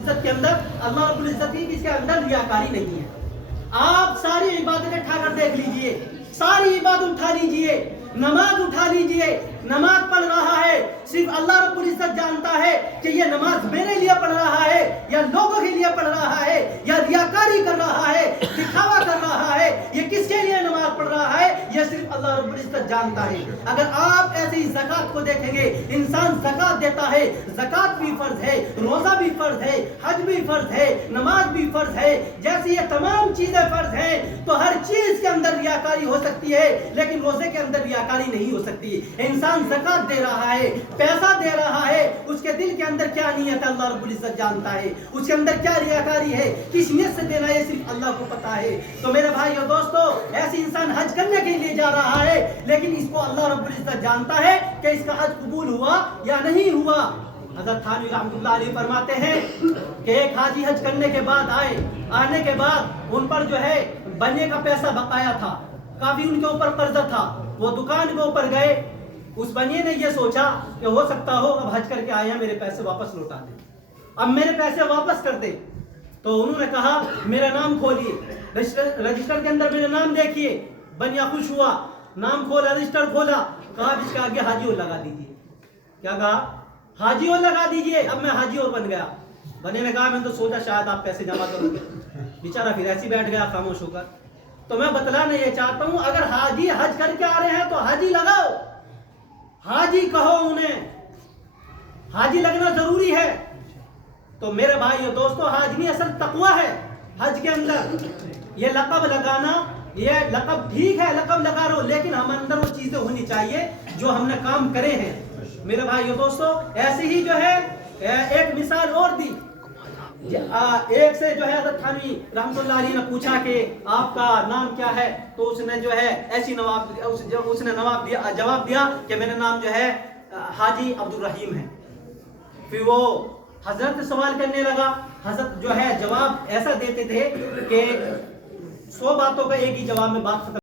عزت کے اندر اللہ رب العزت کی اس کے اندر ریاکاری نہیں ہے. آپ ساری عبادتیں اٹھا کر دیکھ لیجئے, ساری عبادت اٹھا لیجئے, نماز اٹھا لیجئے, نماز پڑھ رہا ہے, صرف اللہ رب العزت جانتا ہے کہ یہ نماز میرے لیے پڑھ رہا ہے یا لوگوں کے لیے پڑھ رہا ہے یا ریاکاری کر رہا ہے, دکھاوا کر رہا ہے, یہ کس کے لیے نماز پڑھ رہا ہے, یہ صرف اللہ رب العزت جانتا ہے. اگر آپ ایسے ہی زکوٰۃ کو دیکھیں گے, انسان زکوٰۃ دیتا ہے, زکوٰۃ بھی فرض ہے, روزہ بھی فرض ہے, حج بھی فرض ہے, نماز بھی فرض ہے, جیسے یہ تمام چیزیں فرض ہیں تو ہر چیز کے اندر ریاکاری ہو سکتی ہے, لیکن روزے کے اندر ریاکاری نہیں ہو سکتی. انسان زکوٰۃ دے رہا ہے, پیسہ دے رہا ہے, اس کے دل کے اندر کیا نیت ہے اللہ رب العزت جانتا ہے, اس کے اندر کیا ریاکاری ہے, کس نیت سے دینا ہے صرف اللہ کو پتا ہے. تو میرے بھائی اور دوستو, ایسے انسان حج کرنے کے لیے جا رہا ہے, لیکن اس کو اللہ رب العزت جانتا ہے کہ اس کا حج قبول ہوا یا نہیں ہوا. حضرت تھانوی رحمۃ اللہ علیہ فرماتے ہیں کہ ایک حاجی حج کرنے کے بعد آنے کے بعد ان پر جو ہے بنے کا پیسہ بقایا تھا, کافی ان کے اوپر قرضہ تھا. وہ دکان کے اوپر گئے, اس بنیے نے یہ سوچا کہ ہو سکتا ہو اب حج کر کے آئے ہیں, میرے پیسے واپس لوٹا دیں, اب میرے پیسے واپس کر دیں. تو انہوں نے کہا میرا نام کھولیے, رجسٹر کے اندر میرا نام دیکھیے. بنیا خوش ہوا, نام کھولا, رجسٹر کھولا, کہا جس کے آگے حاجی اور لگا دیجیے. کیا کہا؟ حاجی اور لگا دیجیے. اب میں حاجی اور بن گیا. بنے نے کہا میں تو سوچا شاید آپ پیسے جمع کرو گے. بیچارہ پھر ایسے بیٹھ گیا خاموش ہو کر. تو میں بتلانا یہ چاہتا ہوں, اگر حاجی حج کر کے آ رہے ہیں تو حاجی لگاؤ, حاجی کہو انہیں, حاجی لگنا ضروری ہے. تو میرے بھائی اور دوستو, حج میں اصل تقوی ہے. حج کے اندر یہ لقب لگانا, یہ لقب ٹھیک ہے, لقب لگا رہو, لیکن ہم اندر وہ چیزیں ہونی چاہیے جو ہم نے کام کرے ہیں. میرے بھائی اور دوستو, ایسے ہی جو ہے ایک مثال اور دی. ایک سے جو ہے حضرت تھانوی رحمۃ اللہ علیہ نے پوچھا کہ آپ کا نام کیا ہے, تو اس نے جو ہے ایسی جواب دیا کہ میرا نام جو ہے حاجی عبد الرحیم ہے. پھر وہ حضرت سے سوال کرنے لگا. حضرت جو ہے جواب ایسا دیتے تھے کہ 100 باتوں کا ایک ہی جواب میں بات ختم.